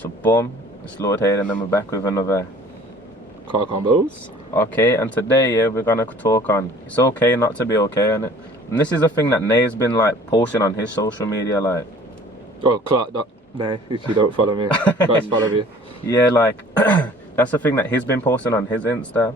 So boom, it's Lord Haydn and we're back with another Car combos. Okay, and today we're gonna talk on it's okay not to be okay, innit? And this is a thing that Nay's been like posting on his social media, like Clark that Nay, if you don't follow me. Guys follow me. yeah, like that's the thing that he's been posting on his Insta.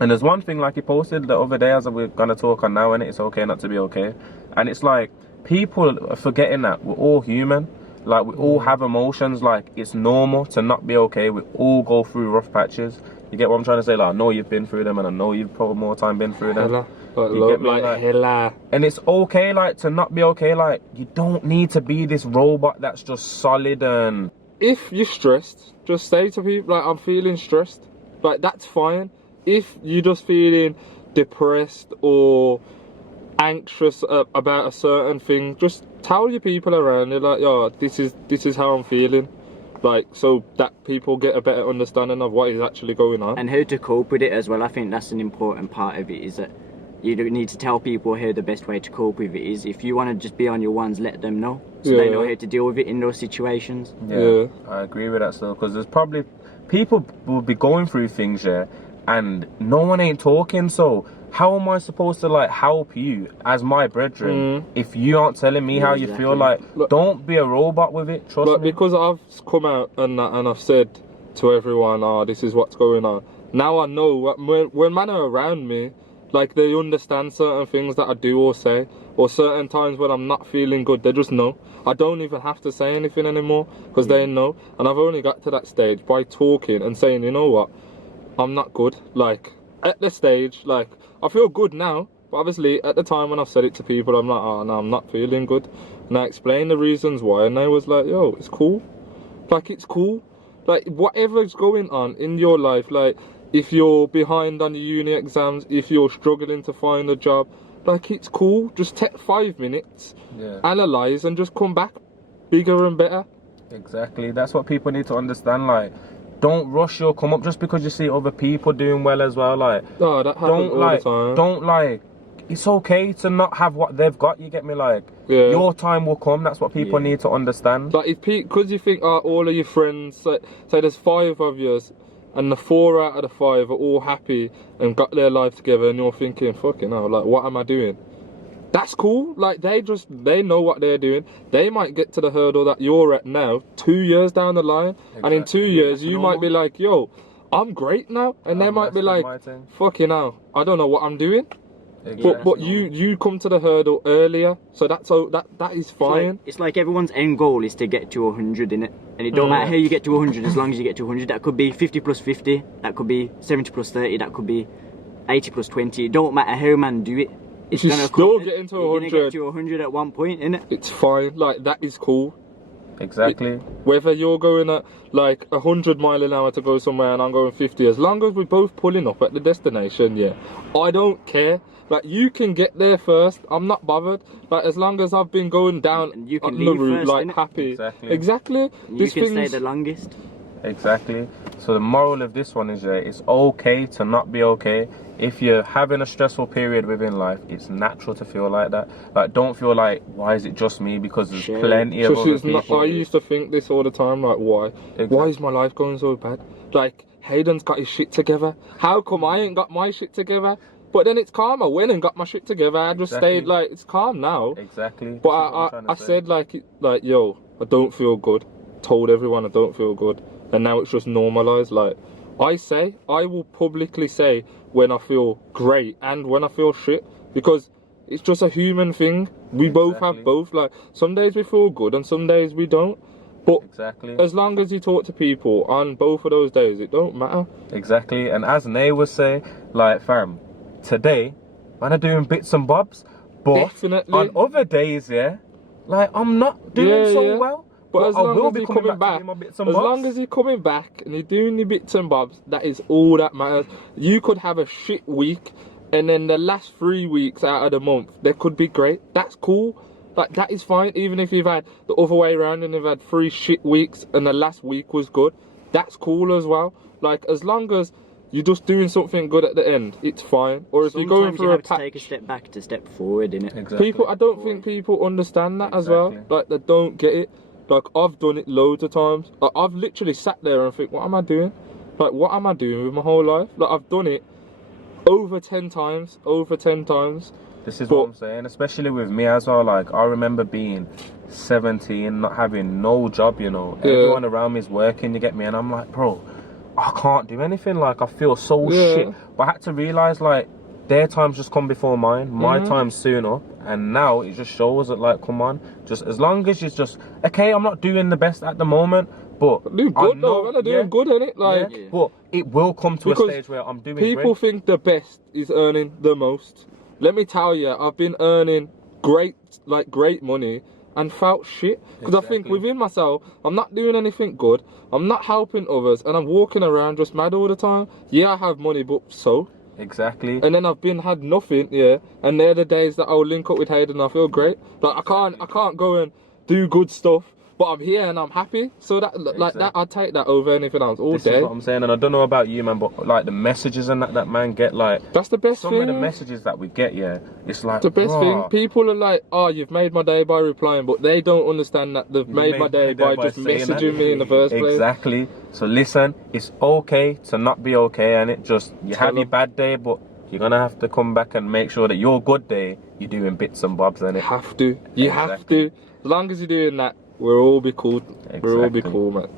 And there's one thing like he posted the other day as we're gonna talk on now, and it's okay not to be okay. And it's like people are forgetting that we're all human. Like we all have emotions, like it's normal to not be okay. We all go through rough patches. You get what I'm trying to say? Like I know you've been through them and I know you've probably more time been through them. Hella. And it's okay like to not be okay. Like you don't need to be this robot that's just solid. And if you're stressed, just say to people like I'm feeling stressed. Like that's fine. If you're just feeling depressed or anxious about a certain thing, just tell your people around you like, yo, this is how I'm feeling, like, so that people get a better understanding of what is actually going on and how to cope with it as well. I think that's an important part of it, is that you don't need to tell people how the best way to cope with it is. If you want to just be on your ones, let them know, so they know how to deal with it in those situations. Yeah. I agree with that still, because there's probably people will be going through things, and no one ain't talking. So how am I supposed to like help you as my brethren if you aren't telling me how you feel? Like, look, don't be a robot with it. Trust me. Because I've come out and I've said to everyone, "Oh, this is what's going on." Now I know when men are around me, like they understand certain things that I do or say, or certain times when I'm not feeling good. They just know. I don't even have to say anything anymore because they know. And I've only got to that stage by talking and saying, you know what, I'm not good. Like at the stage, like I feel good now, but obviously at the time when I've said it to people, I'm like, oh no, I'm not feeling good. And I explained the reasons why, and they was like, yo, it's cool. Like it's cool. Like whatever's going on in your life, like if you're behind on your uni exams, if you're struggling to find a job, like it's cool. Just take 5 minutes, analyze, and just come back bigger and better. Exactly. That's what people need to understand. Like, don't rush your come up just because you see other people doing well as well. Like, oh, that happens all the time. Don't like. It's okay to not have what they've got. You get me? Like, your time will come. That's what people need to understand. Like, if because you think, all of your friends, like, say there's 5 of you, and the 4 out of the 5 are all happy and got their life together, and you're thinking, fucking hell, like, what am I doing? That's cool. Like, they know what they're doing. They might get to the hurdle that you're at now 2 years down the line. Exactly. And in 2 years you might be like, yo, I'm great now. And they might be like, fucking hell, I don't know what I'm doing. Exactly. But you come to the hurdle earlier, so that is fine. It's like everyone's end goal is to get to 100, innit? And it don't matter how you get to 100, as long as you get to 100. That could be 50 plus 50, that could be 70 plus 30, that could be 80 plus 20. It don't matter how man do it. It's you still get into 100. You're gonna get to 100 at one point, innit? It's fine. Like that is cool. Exactly. Whether you're going at like 100 miles an hour to go somewhere and I'm going 50, as long as we're both pulling up at the destination, I don't care. Like you can get there first. I'm not bothered. Like as long as I've been going down and you can the route, first, like happy. Exactly. You can stay the longest. Exactly. So the moral of this one is it's okay to not be okay. If you're having a stressful period within life, it's natural to feel like that. Like, don't feel like, why is it just me? Because there's plenty of other people. I used to think this all the time, like, why? Exactly. Why is my life going so bad? Like, Haydn's got his shit together. How come I ain't got my shit together? But then it's calm. I went and got my shit together. I just stayed, like, it's calm now. Exactly. But I said, like, yo, I don't feel good. Told everyone I don't feel good. And now it's just normalised. Like, I will publicly say when I feel great and when I feel shit, because it's just a human thing. We both have both. Like, some days we feel good and some days we don't. But as long as you talk to people on both of those days, it don't matter. Exactly. And as Nay would say, like, fam, today, man, I'm doing bits and bobs, but on other days, like, I'm not doing so well. But as long as you're coming back and you're doing your bits and bobs, that is all that matters. You could have a shit week, and then the last 3 weeks out of the month, they could be great. That's cool. Like, that is fine. Even if you've had the other way around and you've had 3 shit weeks and the last week was good, that's cool as well. Like, as long as you're just doing something good at the end, it's fine. Or if you're going through a patch, to take a step back to step forward, innit? Exactly. I don't think people understand that as well. Like, they don't get it. Like, I've done it loads of times. I've literally sat there and think, what am I doing? Like, what am I doing with my whole life? Like, I've done it over 10 times. This is what I'm saying, especially with me as well. Like, I remember being 17, not having no job, you know. Yeah. Everyone around me is working, you get me? And I'm like, bro, I can't do anything. Like, I feel so shit. But I had to realise, like, their time's just come before mine. My time's soon up. And now it just shows that, like, come on. Just as long as you're just, okay, I'm not doing the best at the moment, but doing good though, man. I'm doing good, innit? Like, but it will come to a stage where I'm doing people great. think the best is earning the most. Let me tell you, I've been earning great money and felt shit. Because I think within myself, I'm not doing anything good. I'm not helping others, and I'm walking around just mad all the time. Yeah, I have money, but so. Exactly. And then I've had nothing, and they're the days that I'll link up with Haydn and I feel great. Like, I can't go and do good stuff, but I'm here and I'm happy. So that, like that, I'd take that over anything else all day. This is what I'm saying, and I don't know about you, man, but like the messages and that man get, like, that's the best some thing. of the messages that we get, it's like the best thing. People are like, oh, you've made my day by replying, but they don't understand that they've made my day by just messaging me in the first place. Exactly. So listen, it's okay to not be okay, and it just, you have your bad day, but you're gonna have to come back and make sure that your good day, you're doing bits and bobs, and it. You have to. As long as you're doing that, we'll all be cool. We'll all be cool, man.